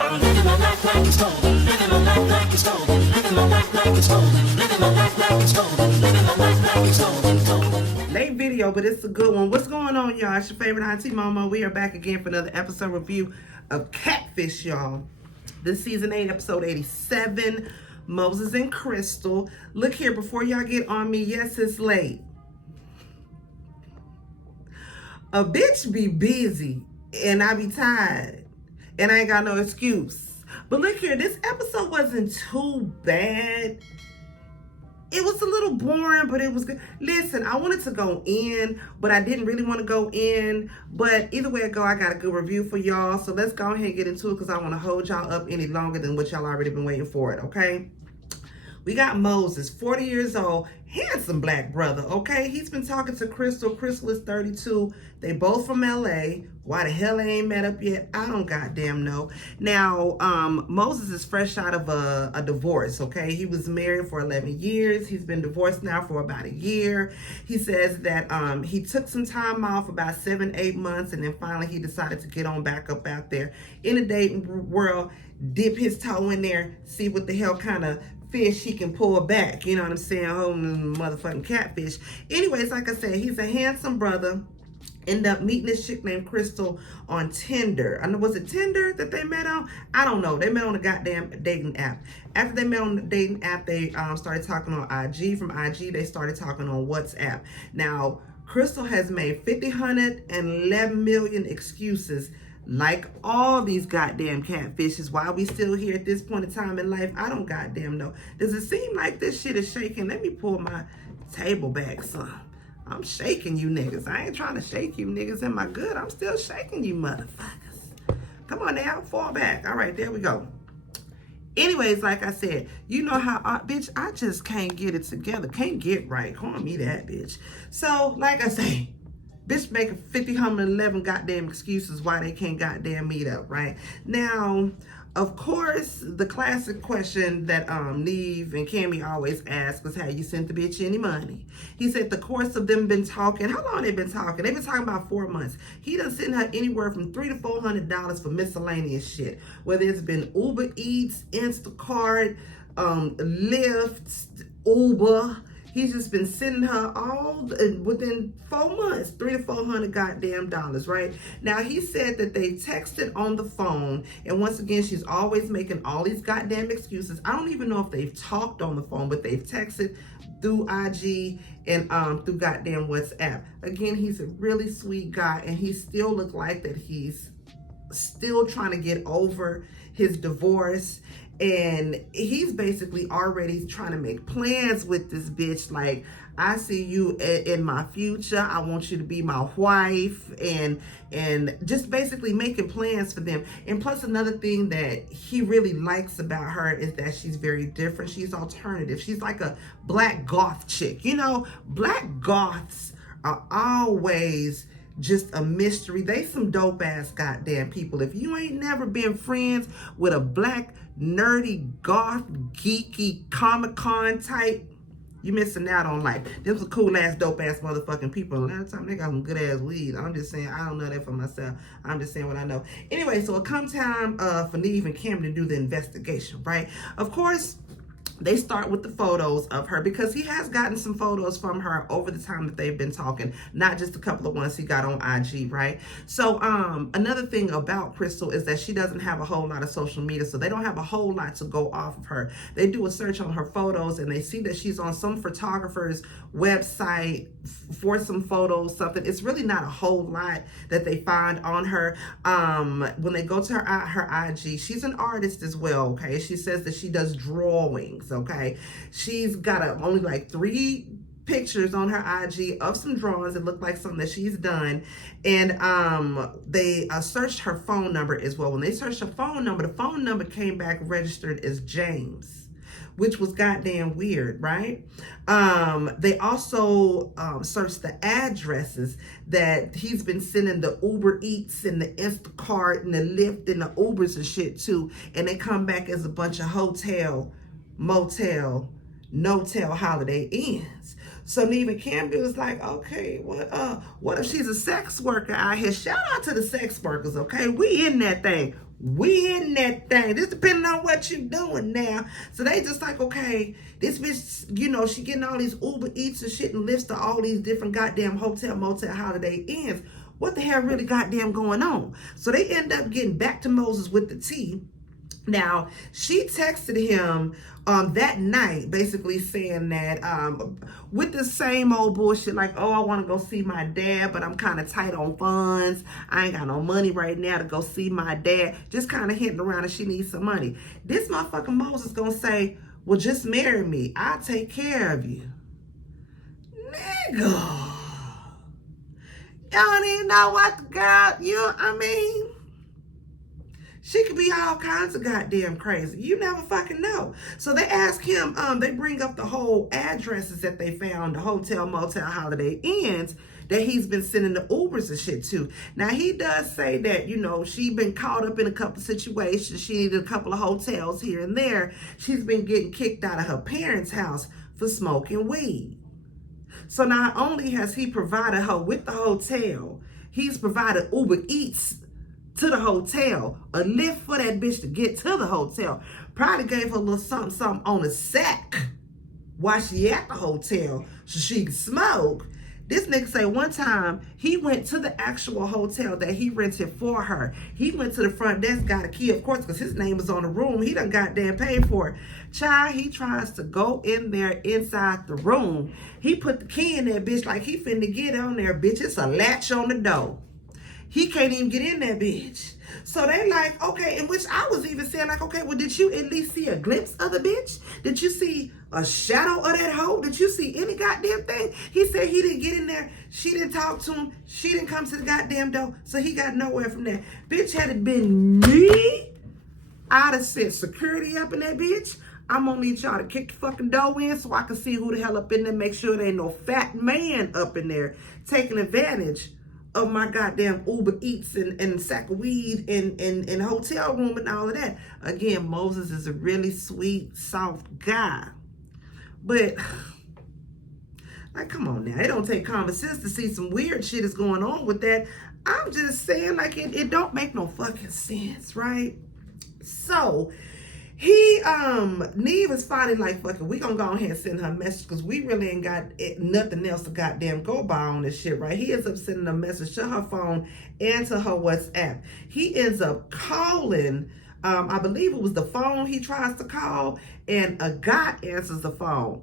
Living my life like it's golden. Living my life like it's golden. Living my life like it's golden. Living my life like it's golden. Living my life like it's golden. Late video, but it's a good one. What's going on, y'all? It's your favorite auntie Mama. We are back again for another episode review of Catfish, y'all. This season 8, episode 87. Moses and Krystal. Look here, before y'all get on me, yes, it's late. A bitch be busy and I be tired and I ain't got no excuse. But look here, this episode wasn't too bad. It was a little boring, but it was good. Listen, I wanted to go in, but I didn't really want to go in. But either way it go, I got a good review for y'all. So let's go ahead and get into it because I want to hold y'all up any longer than what y'all already been waiting for it, okay? We got Moses, 40 years old, handsome black brother, okay? He's been talking to Krystal. Krystal is 32. They both from LA. Why the hell they ain't met up yet? I don't goddamn know. Now, Moses is fresh out of a divorce, okay? He was married for 11 years. He's been divorced now for about a year. He says that he took some time off, about 7-8 months, and then finally he decided to get on back up out there in the dating world, dip his toe in there, see what the hell kind of fish he can pull back, you know what I'm saying? Holding motherfucking catfish. Anyways, like I said, he's a handsome brother. End up meeting this chick named Krystal on Tinder. I know, was it Tinder that they met on? I don't know. They met on a goddamn dating app. After they met on the dating app, they started talking on IG. From IG, they started talking on WhatsApp. Now, Krystal has made 111 million excuses, like all these goddamn catfishes. Why we still here at this point in time in life, I don't goddamn know. Does it seem like this shit is shaking? Let me pull my table back some. I'm shaking you niggas. I ain't trying to shake you niggas in my good. I'm still shaking you motherfuckers. Come on now, fall back. All right, there we go. Anyways, like I said, you know how, bitch, I just can't get it together. Can't get right. Call me that, bitch. So, like I say, bitch making 111 goddamn excuses why they can't goddamn meet up, right? Now, of course, the classic question that Neve and Cammy always ask was, have you sent the bitch any money? He said the course of them been talking. How long they been talking? They've been talking about 4 months. He done sent her anywhere from $300 to $400 for miscellaneous shit. Whether it's been Uber Eats, Instacart, Lyft, Uber. He's just been sending her all within 4 months, $300 to $400 goddamn dollars, right? Now, he said that they texted on the phone, and once again, she's always making all these goddamn excuses. I don't even know if they've talked on the phone, but they've texted through IG and through goddamn WhatsApp. Again, he's a really sweet guy, and he still look like that he's still trying to get over his divorce. And he's basically already trying to make plans with this bitch. Like, I see you in my future. I want you to be my wife. And just basically making plans for them. And plus, another thing that he really likes about her is that she's very different. She's alternative. She's like a black goth chick. You know, black goths are always just a mystery. They some dope ass goddamn people. If you ain't never been friends with a black nerdy goth geeky Comic-Con type, you missing out on life. Them some cool ass dope ass motherfucking people. A lot of time they got some good ass weed. I'm just saying, I don't know that for myself. I'm just saying what I know. Anyway, so it come time for Neve and Cam to do the investigation, right? Of course, they start with the photos of her because he has gotten some photos from her over the time that they've been talking, not just a couple of ones he got on IG, right? So another thing about Krystal is that she doesn't have a whole lot of social media, so they don't have a whole lot to go off of her. They do a search on her photos and they see that she's on some photographer's website for some photos, something. It's really not a whole lot that they find on her. When they go to her IG, she's an artist as well, okay? She says that she does drawings, okay? She's got only like 3 pictures on her IG of some drawings that look like something that she's done. And they searched her phone number as well. When they searched her phone number, the phone number came back registered as James, which was goddamn weird, right? They also searched the addresses that he's been sending the Uber Eats and the Instacart and the Lyft and the Ubers and shit to, and they come back as a bunch of hotel, motel, no-tell Holiday Inns. So Neve Campbell was like, okay, what if she's a sex worker out here? Shout out to the sex workers, okay? We in that thing. We in that thing. This depending on what you doing now. So they just like, okay, this bitch, you know, she getting all these Uber Eats and shit and lifts to all these different goddamn hotel, motel, Holiday Inns. What the hell really goddamn going on? So they end up getting back to Moses with the tea. Now, she texted him that night, basically saying that with the same old bullshit, like, oh, I want to go see my dad, but I'm kind of tight on funds. I ain't got no money right now to go see my dad. Just kind of hinting around that she needs some money. This motherfucking Moses gonna say, well, just marry me. I'll take care of you. Nigga. Y'all don't even know what the girl, I mean... She could be all kinds of goddamn crazy. You never fucking know. So they ask him, they bring up the whole addresses that they found, the hotel, motel, Holiday Inns, that he's been sending the Ubers and shit to. Now, he does say that, you know, she been caught up in a couple situations. She needed a couple of hotels here and there. She's been getting kicked out of her parents' house for smoking weed. So not only has he provided her with the hotel, he's provided Uber Eats to the hotel, a lift for that bitch to get to the hotel. Probably gave her a little something on the sack while she at the hotel so she could smoke. This nigga say one time he went to the actual hotel that he rented for her. He went to the front desk, got a key, of course, because his name is on the room. He done goddamn paid for it. Child, he tries to go in there inside the room. He put the key in that bitch like he finna get on there, bitch. It's a latch on the door. He can't even get in that bitch. So they like, okay, in which I was even saying like, okay, well, did you at least see a glimpse of the bitch? Did you see a shadow of that hoe? Did you see any goddamn thing? He said he didn't get in there. She didn't talk to him. She didn't come to the goddamn door. So he got nowhere from there. Bitch, had it been me, I'd have set security up in that bitch. I'm gonna need y'all to kick the fucking door in so I can see who the hell up in there. Make sure there ain't no fat man up in there taking advantage of my goddamn Uber Eats and sack of weed and hotel room and all of that. Again, Moses is a really sweet, soft guy. But, like, come on now. It don't take common sense to see some weird shit is going on with that. I'm just saying, like, it don't make no fucking sense, right? So, Neve is finally like, fuck it, we gonna go ahead and send her a message because we really ain't got nothing else to goddamn go by on this shit, right? He ends up sending a message to her phone and to her WhatsApp. He ends up calling, I believe it was the phone he tries to call, and a guy answers the phone.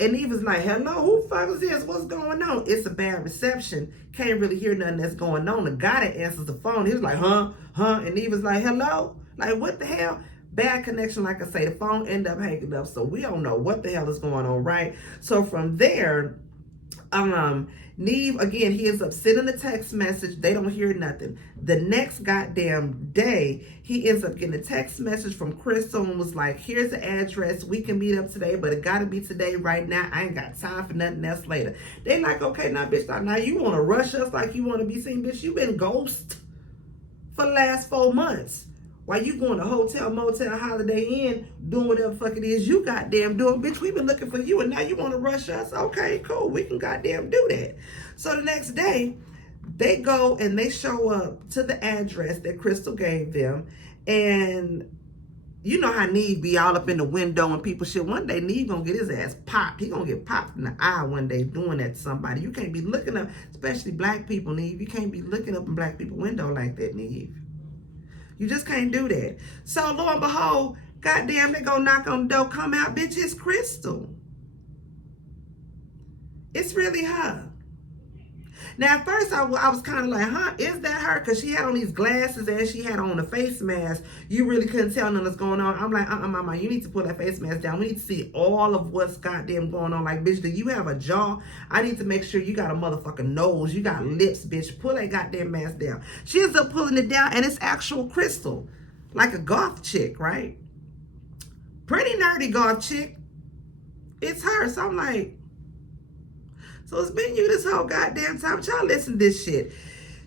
And Neve is like, hello, who the fuck is this? What's going on? It's a bad reception. Can't really hear nothing that's going on. The guy that answers the phone, he was like, huh? And Neve is like, hello? Like, what the hell? Bad connection, like I say, the phone ended up hanging up, so we don't know what the hell is going on, right? So from there, Neve, again, he ends up sending a text message. They don't hear nothing. The next goddamn day, he ends up getting a text message from Krystal and was like, here's the address. We can meet up today, but it got to be today right now. I ain't got time for nothing else later. They like, okay, now, bitch, now you want to rush us like you want to be seen, bitch. You been ghost for the last 4 months. While you going to hotel, motel, Holiday Inn, doing whatever fuck it is you goddamn doing, bitch, we been looking for you and now you want to rush us? Okay, cool, we can goddamn do that. So the next day, they go and they show up to the address that Krystal gave them. And you know how Neve be all up in the window and people shit. One day, Neve gonna get his ass popped. He gonna get popped in the eye one day doing that to somebody. You can't be looking up, especially black people, Neve. You can't be looking up in black people's window like that, Neve. You just can't do that. So, lo and behold, goddamn, they go knock on the door, come out, bitch, it's Krystal. It's really her. Now, at first, I was kind of like, huh, is that her? Because she had on these glasses and she had on a face mask. You really couldn't tell nothing was going on. I'm like, mama, you need to pull that face mask down. We need to see all of what's goddamn going on. Like, bitch, do you have a jaw? I need to make sure you got a motherfucking nose. You got lips, bitch. Pull that goddamn mask down. She ends up pulling it down, and it's actual Krystal. Like a goth chick, right? Pretty nerdy goth chick. It's her. So I'm like, so it's been you this whole goddamn time. Y'all listen to this shit.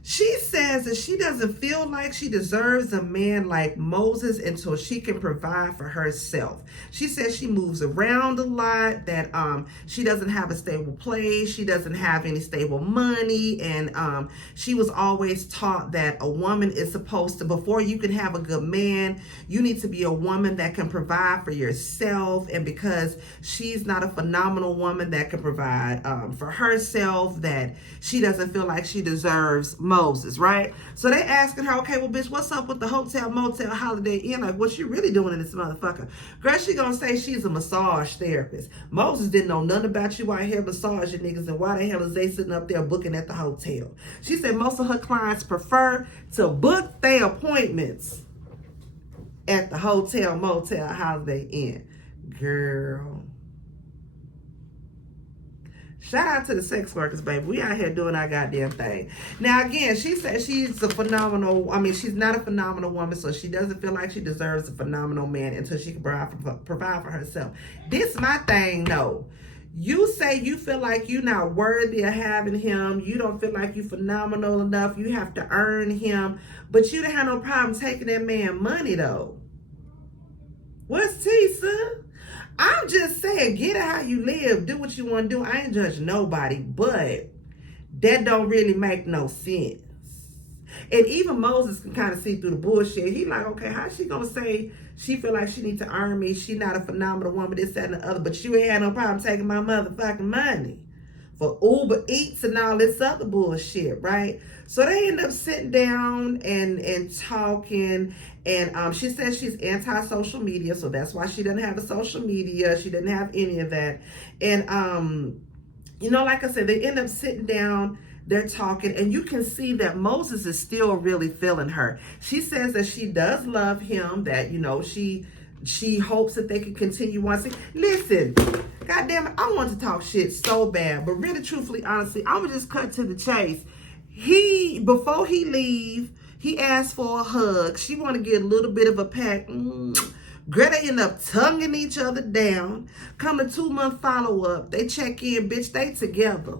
She says that she doesn't feel like she deserves a man like Moses until she can provide for herself. She says she moves around a lot, that she doesn't have a stable place, she doesn't have any stable money, and she was always taught that a woman is supposed to, before you can have a good man, you need to be a woman that can provide for yourself. And because she's not a phenomenal woman that can provide for herself, that she doesn't feel like she deserves Moses, right? So they asking her, okay, well, bitch, what's up with the hotel, motel, Holiday Inn? Like, what you really doing in this motherfucker? Girl, she gonna say she's a massage therapist. Moses didn't know nothing about you out here massaging niggas, and why the hell is they sitting up there booking at the hotel? She said most of her clients prefer to book their appointments at the hotel, motel, Holiday Inn. Girl. Shout out to the sex workers, baby. We out here doing our goddamn thing. Now, again, she said she's a phenomenal, she's not a phenomenal woman, so she doesn't feel like she deserves a phenomenal man until she can provide for herself. This my thing, though. You say you feel like you're not worthy of having him. You don't feel like you're phenomenal enough. You have to earn him. But you don't have no problem taking that man money, though. What's tea, son? I'm just saying, get it how you live. Do what you want to do. I ain't judging nobody, but that don't really make no sense. And even Moses can kind of see through the bullshit. He like, okay, how she gonna say she feel like she need to earn me? She not a phenomenal woman, this, that, and the other, but you ain't had no problem taking my motherfucking money for Uber Eats and all this other bullshit, right? So they end up sitting down and talking, and she says she's anti-social media, so that's why she doesn't have a social media. She doesn't have any of that. And, like I said, they end up sitting down, they're talking, and you can see that Moses is still really feeling her. She says that she does love him, that, she hopes that they can continue on. Listen, goddamn it, I want to talk shit so bad, but really, truthfully, honestly, I'm gonna just cut to the chase. Before he leave, he asked for a hug. She want to get a little bit of a peck. Girl, they end up tonguing each other down. Come to 2-month follow-up. They check in, bitch, they together.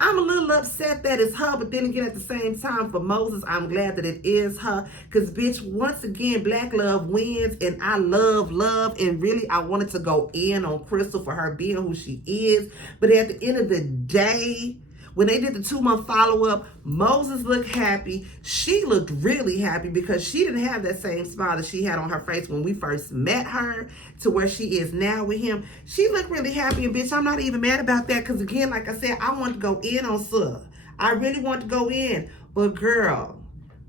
I'm a little upset that it's her, but then again, at the same time, for Moses, I'm glad that it is her. Because, bitch, once again, black love wins, and I love, and really, I wanted to go in on Krystal for her being who she is. But at the end of the day, when they did the 2-month follow-up, Moses looked happy. She looked really happy because she didn't have that same smile that she had on her face when we first met her to where she is now with him. She looked really happy, and bitch, I'm not even mad about that because, again, like I said, I want to go in on Sir. I really want to go in. But, girl,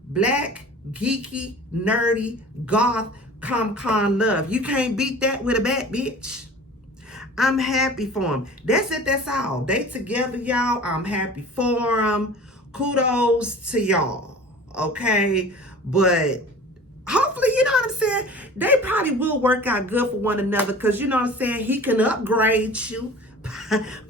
black, geeky, nerdy, goth, com-con love. You can't beat that with a bad bitch. I'm happy for them. That's it. That's all. They together, y'all. I'm happy for them. Kudos to y'all. Okay? But hopefully, you know what I'm saying? They probably will work out good for one another because, you know what I'm saying? He can upgrade you.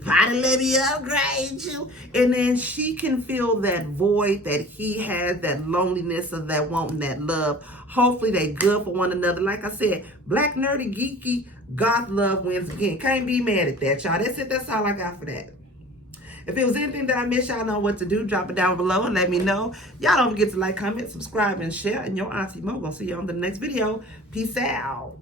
Probably let me upgrade you. And then she can feel that void that he has, that loneliness of that wanting that love. Hopefully they good for one another. Like I said, black, nerdy, geeky, goth love wins again. Can't be mad at that, y'all. That's it. That's all I got for that. If it was anything that I missed, y'all know what to do. Drop it down below and let me know. Y'all don't forget to like, comment, subscribe, and share. And your Auntie Mo gonna see you on the next video. Peace out.